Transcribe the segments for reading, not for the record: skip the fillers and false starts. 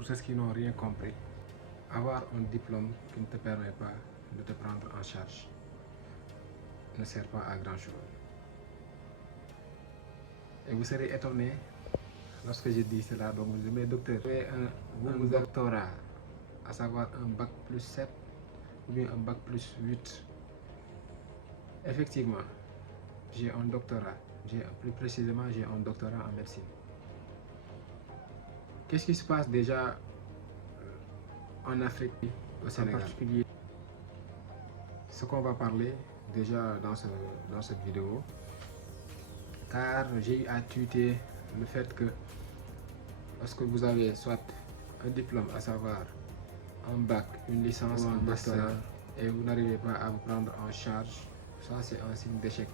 pour ceux qui n'ont rien compris, avoir un diplôme qui ne te permet pas de te prendre en charge ne sert pas à grand chose. Et vous serez étonné lorsque je dis cela. Donc, mes docteurs, vous avez un doctorat, à savoir un bac plus 7 ou bien un bac plus 8. Effectivement, j'ai un doctorat. Plus précisément, j'ai un doctorat en médecine. Qu'est-ce qui se passe déjà en Afrique, au Sénégal en particulier? Ce qu'on va parler déjà dans cette vidéo, car j'ai eu à tweeter le fait que lorsque vous avez soit un diplôme, à savoir un bac, une licence, un master, et vous n'arrivez pas à vous prendre en charge, ça c'est un signe d'échec.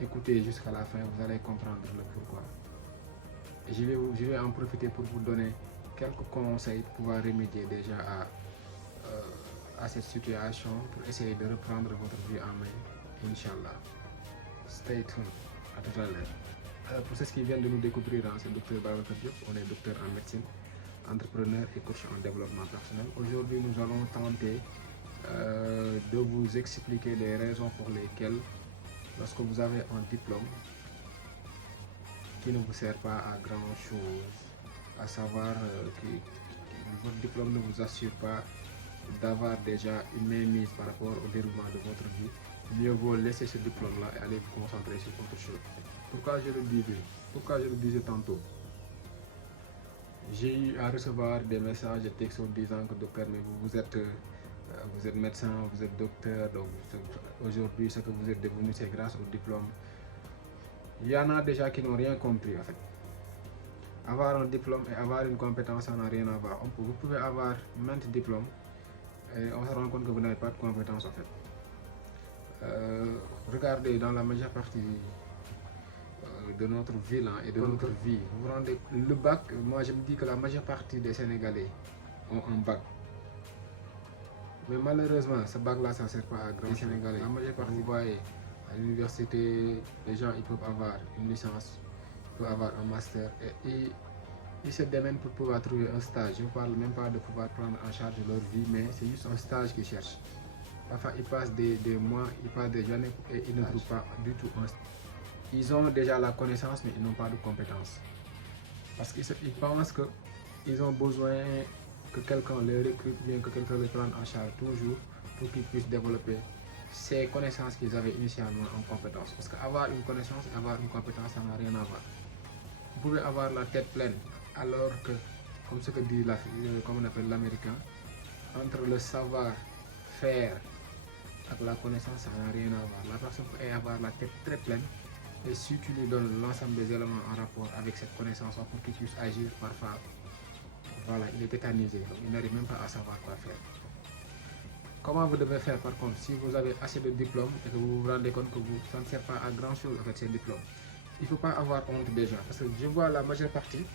Écoutez jusqu'à la fin, vous allez comprendre le pourquoi. Et je vais en profiter pour vous donner quelques conseils pour pouvoir remédier déjà à cette situation, pour essayer de reprendre votre vie en main, Inch'Allah. Stay tuned, à tout à l'heure. Pour ceux qui viennent de nous découvrir, c'est Dr Babacar Diop, on est docteur en médecine, entrepreneur et coach en développement personnel. Aujourd'hui, nous allons tenter de vous expliquer les raisons pour lesquelles, lorsque vous avez un diplôme qui ne vous sert pas à grand chose, à savoir que votre diplôme ne vous assure pas d'avoir déjà une mainmise par rapport au déroulement de votre vie, mieux vaut laisser ce diplôme-là et aller vous concentrer sur autre chose. Pourquoi je le disais tantôt? J'ai eu à recevoir des messages de textos disant que docteur, mais vous êtes médecin, vous êtes docteur, donc aujourd'hui ce que vous êtes devenu c'est grâce au diplôme. Il y en a déjà qui n'ont rien compris en fait. Avoir un diplôme et avoir une compétence, ça n'a rien à voir. Vous pouvez avoir maintes diplômes et on se rend compte que vous n'avez pas de compétence en fait. Regardez dans la majeure partie de notre ville et de notre vie, vous vous rendez le bac, moi je me dis que la majeure partie des Sénégalais ont un bac. Mais malheureusement, ce bac-là, ça ne sert pas à grand Sénégalais. La majeure partie, vous voyez, à l'université, les gens ils peuvent avoir une licence, ils peuvent avoir un master et ils se démènent pour pouvoir trouver un stage. Je ne parle même pas de pouvoir prendre en charge leur vie, mais c'est juste un stage qu'ils cherchent. Parfois, ils passent des mois, ils passent des années et ils ne trouvent pas du tout un stage. Ils ont déjà la connaissance, mais ils n'ont pas de compétences. Parce qu'ils pensent qu'ils ont besoin que quelqu'un les recrute, bien que quelqu'un les prenne en charge toujours pour qu'ils puissent développer ces connaissances qu'ils avaient initialement en compétences. Parce qu'avoir une connaissance et avoir une compétence, ça n'a rien à voir. Vous pouvez avoir la tête pleine, alors que, comme ce que dit comme on appelle l'américain, entre le savoir-faire et la connaissance, ça n'a rien à voir. La personne peut avoir la tête très pleine, et si tu lui donnes l'ensemble des éléments en rapport avec cette connaissance pour qu'il puisse agir, parfois, voilà, il est tétanisé, donc il n'arrive même pas à savoir quoi faire. Comment vous devez faire par contre si vous avez assez de diplômes et que vous vous rendez compte que ça ne sert pas à grand chose avec ces diplômes? Il ne faut pas avoir honte déjà, parce que je vois la majeure partie,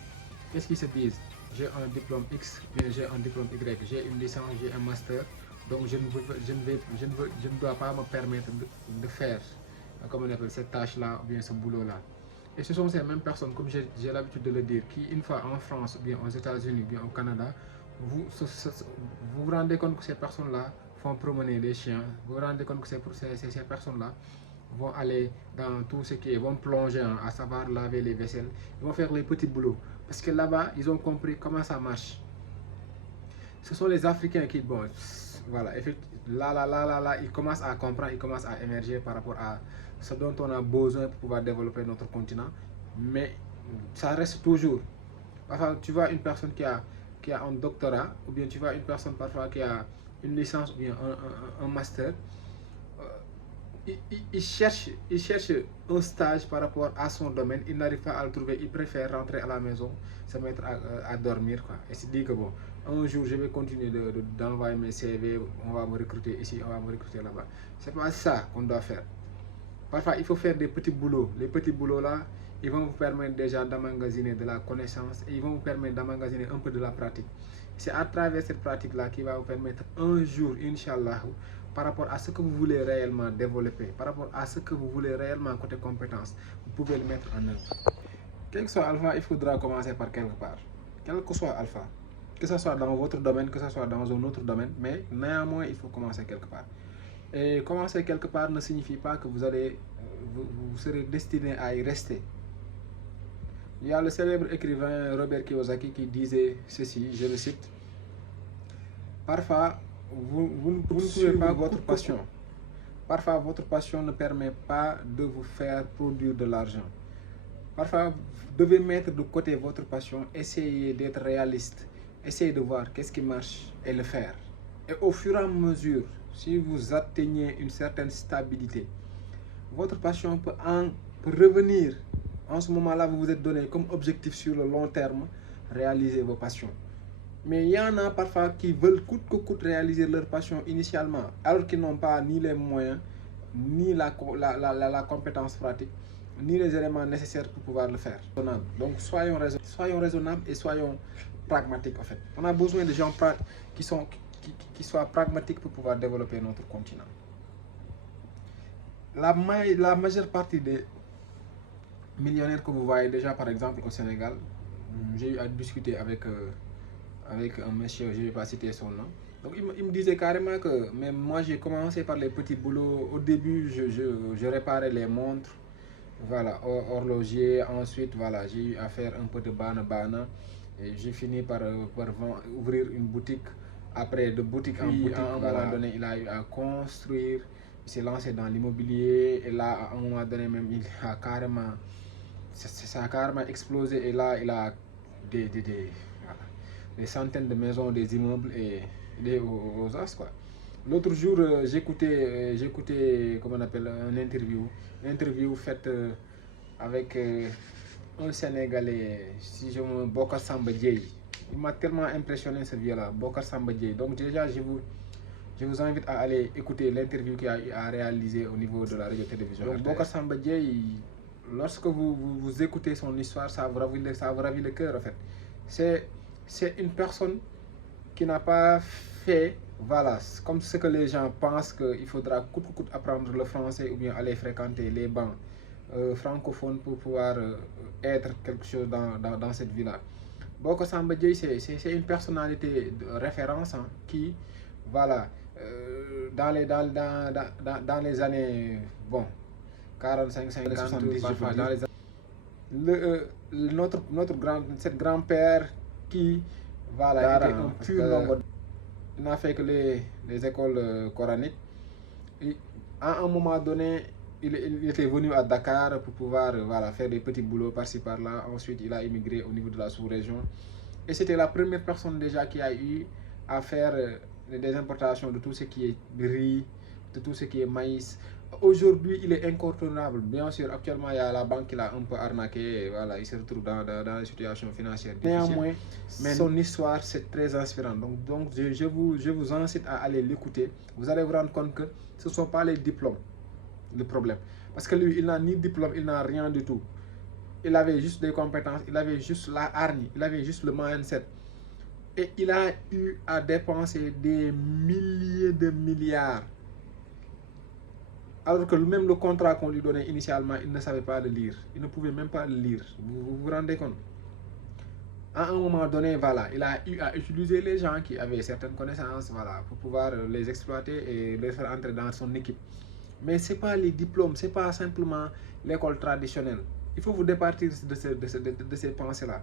qu'est-ce qu'ils se disent? J'ai un diplôme X, bien j'ai un diplôme Y, j'ai une licence, j'ai un master, donc je ne dois pas me permettre de faire, comme on appelle cette tâche-là, ou bien ce boulot-là. Et ce sont ces mêmes personnes, comme j'ai l'habitude de le dire, qui une fois en France, ou bien aux États-Unis, ou bien au Canada, vous vous rendez compte que ces personnes-là font promener les chiens, vous vous rendez compte que ces personnes-là vont aller dans tout ce qui est, vont plonger, à savoir laver les vaisselles, ils vont faire les petits boulots. Parce que là-bas, ils ont compris comment ça marche. Ce sont les Africains qui, bon, voilà, là, ils commencent à comprendre, ils commencent à émerger par rapport à ce dont on a besoin pour pouvoir développer notre continent. Mais ça reste toujours. Parfois, tu vois une personne qui a un doctorat, ou bien tu vois une personne parfois qui a une licence ou bien un master. Il cherche un stage par rapport à son domaine, il n'arrive pas à le trouver, il préfère rentrer à la maison, se mettre à dormir, quoi. Et se dit que bon, un jour je vais continuer d'envoyer mes CV, on va me recruter ici, on va me recruter là-bas. C'est pas ça qu'on doit faire. Parfois il faut faire des petits boulots. Les petits boulots là, ils vont vous permettre déjà d'emmagasiner de la connaissance et ils vont vous permettre d'emmagasiner un peu de la pratique. C'est à travers cette pratique là qui va vous permettre un jour, Inch'Allah, par rapport à ce que vous voulez réellement développer, par rapport à ce que vous voulez réellement côté compétences, vous pouvez le mettre en œuvre. Quel que soit Alpha, il faudra commencer par quelque part. quel que soit alpha, que ce soit dans votre domaine, que ce soit dans un autre domaine, mais néanmoins, il faut commencer quelque part. Et commencer quelque part ne signifie pas que vous serez destiné à y rester. Il y a le célèbre écrivain Robert Kiyosaki qui disait ceci, je le cite: parfois, vous ne trouvez pas votre passion. Parfois, votre passion ne permet pas de vous faire produire de l'argent. Parfois, vous devez mettre de côté votre passion, essayer d'être réaliste, essayer de voir qu'est-ce qui marche et le faire. Et au fur et à mesure, si vous atteignez une certaine stabilité, votre passion peut revenir. En ce moment-là, vous vous êtes donné comme objectif sur le long terme, réaliser vos passions. Mais il y en a parfois qui veulent coûte que coûte réaliser leur passion initialement, alors qu'ils n'ont pas ni les moyens, ni la compétence pratique, ni les éléments nécessaires pour pouvoir le faire. Donc soyons raisonnables et soyons pragmatiques en fait. On a besoin de gens qui soient pragmatiques pour pouvoir développer notre continent. La majeure partie des millionnaires que vous voyez déjà par exemple au Sénégal, j'ai eu à discuter avec un monsieur, je ne vais pas citer son nom. Donc il me disait carrément que même moi j'ai commencé par les petits boulots. Au début je réparais les montres, voilà, horloger. Ensuite voilà, j'ai eu à faire un peu de bana et j'ai fini par ouvrir une boutique. Après de boutique en boutique, à un moment donné il a eu à construire, il s'est lancé dans l'immobilier et là à un moment donné même il a carrément, ça a carrément explosé et là il a des centaines de maisons, des immeubles et des aux as quoi. L'autre jour j'écoutais comment on appelle une interview faite avec un Sénégalais, si je me Bokar Samba Dièye. Il m'a tellement impressionné ce vieux là, Bokar Samba Dièye. Donc déjà je vous invite à aller écouter l'interview qu'il a réalisé au niveau de la radio-télévision. Donc Bokar Samba Dièye, lorsque vous écoutez son histoire, ça vous ravit le cœur en fait. C'est une personne qui n'a pas fait, voilà, comme ce que les gens pensent qu'il faudra coûte que coûte apprendre le français ou bien aller fréquenter les bancs francophones pour pouvoir être quelque chose dans cette vie-là. Bokar Samba Dièye, c'est une personnalité de référence hein, qui, voilà, dans les années, bon, 45, 50, 70, parfois, dans les notre grand-père qui, voilà, était un pur longo. Il n'a fait que les écoles coraniques. Et à un moment donné, il était venu à Dakar pour pouvoir voilà, faire des petits boulots par-ci par-là. Ensuite, il a immigré au niveau de la sous-région. Et c'était la première personne déjà qui a eu à faire des importations de tout ce qui est riz, de tout ce qui est maïs. Aujourd'hui, il est incontournable. Bien sûr, actuellement, il y a la banque qui l'a un peu arnaqué. Et voilà, il se retrouve dans une situation financière difficile. Néanmoins, mais son histoire, c'est très inspirant. Donc je vous incite à aller l'écouter. Vous allez vous rendre compte que ce ne sont pas les diplômes le problème. Parce que lui, il n'a ni diplôme, il n'a rien du tout. Il avait juste des compétences, il avait juste la hargne, il avait juste le mindset. Et il a eu à dépenser des milliers de milliards. Alors que même le contrat qu'on lui donnait initialement, il ne savait pas le lire. Il ne pouvait même pas le lire. Vous vous rendez compte? À un moment donné, voilà, il a eu à utiliser les gens qui avaient certaines connaissances, voilà, pour pouvoir les exploiter et les faire entrer dans son équipe. Mais ce n'est pas les diplômes, ce n'est pas simplement l'école traditionnelle. Il faut vous départir de ces pensées-là.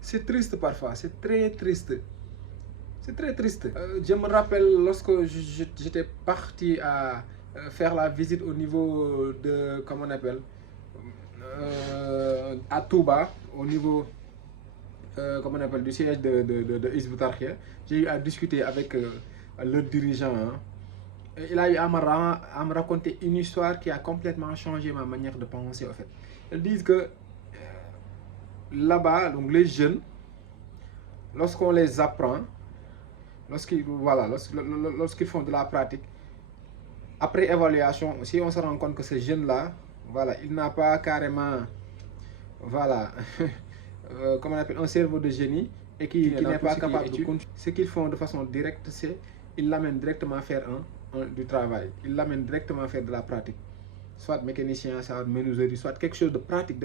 C'est triste parfois, c'est très triste. C'est très triste. Je me rappelle lorsque j'étais parti à faire la visite au niveau de, comment on appelle, à Touba, au niveau, comment on appelle, du siège de Hizb ut-Tarqiyyah. J'ai eu à discuter avec le dirigeant. Hein. Il a eu à me raconter une histoire qui a complètement changé ma manière de penser en fait. Ils disent que là-bas, donc les jeunes, lorsqu'on les apprend, lorsqu'ils font de la pratique, après évaluation, si on se rend compte que ce jeune-là, voilà, il n'a pas carrément, voilà, comment on appelle, un cerveau de génie et qui n'est pas capable de continuer, ce qu'ils font de façon directe, c'est qu'ils l'amènent directement faire du travail. Ils l'amènent directement faire de la pratique. Soit mécanicien, soit menuiserie, soit quelque chose de pratique.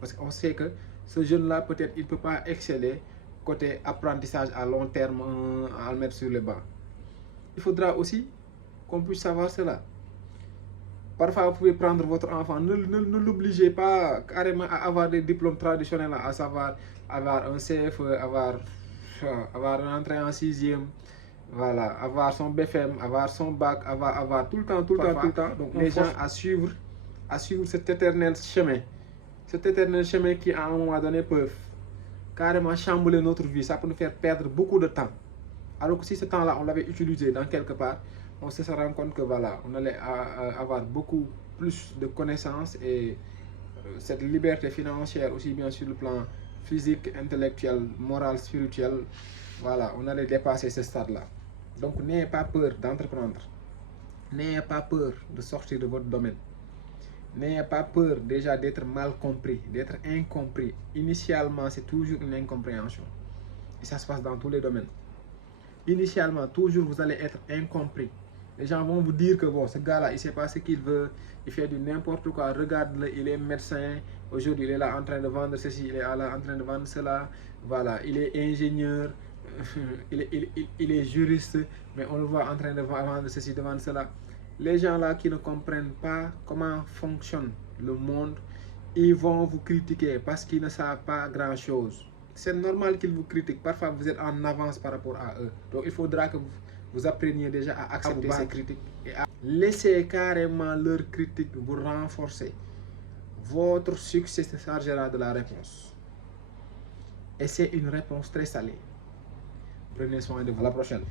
Parce qu'on sait que ce jeune-là, peut-être, il ne peut pas exceller côté apprentissage à long terme à le mettre sur le banc. Il faudra aussi qu'on puisse savoir cela. Parfois, vous pouvez prendre votre enfant, ne l'obligez pas carrément à avoir des diplômes traditionnels, à savoir avoir un CFE, avoir une entrée en 6e, voilà, avoir son BFM, avoir son bac, avoir tout le temps. Donc les gens à suivre cet éternel chemin qui à un moment donné peuvent carrément chambouler notre vie. Ça peut nous faire perdre beaucoup de temps. Alors que si ce temps-là, on l'avait utilisé dans quelque part, on se rend compte que voilà, on allait avoir beaucoup plus de connaissances et cette liberté financière, aussi bien sur le plan physique, intellectuel, moral, spirituel, voilà, on allait dépasser ce stade-là. Donc n'ayez pas peur d'entreprendre, n'ayez pas peur de sortir de votre domaine, n'ayez pas peur déjà d'être mal compris, d'être incompris. Initialement, c'est toujours une incompréhension et ça se passe dans tous les domaines. Initialement, toujours vous allez être incompris. Les gens vont vous dire que bon, ce gars-là, il ne sait pas ce qu'il veut, il fait du n'importe quoi, regarde-le, il est médecin, aujourd'hui il est là en train de vendre ceci, il est là en train de vendre cela, voilà, il est ingénieur, il est juriste, mais on le voit en train de vendre ceci, de vendre cela. Les gens là qui ne comprennent pas comment fonctionne le monde, ils vont vous critiquer parce qu'ils ne savent pas grand-chose. C'est normal qu'ils vous critiquent, parfois vous êtes en avance par rapport à eux. Donc il faudra que vous appreniez déjà à accepter ces critiques et à laisser carrément leurs critiques vous renforcer. Votre succès se chargera de la réponse. Et c'est une réponse très salée. Prenez soin de vous. À la prochaine.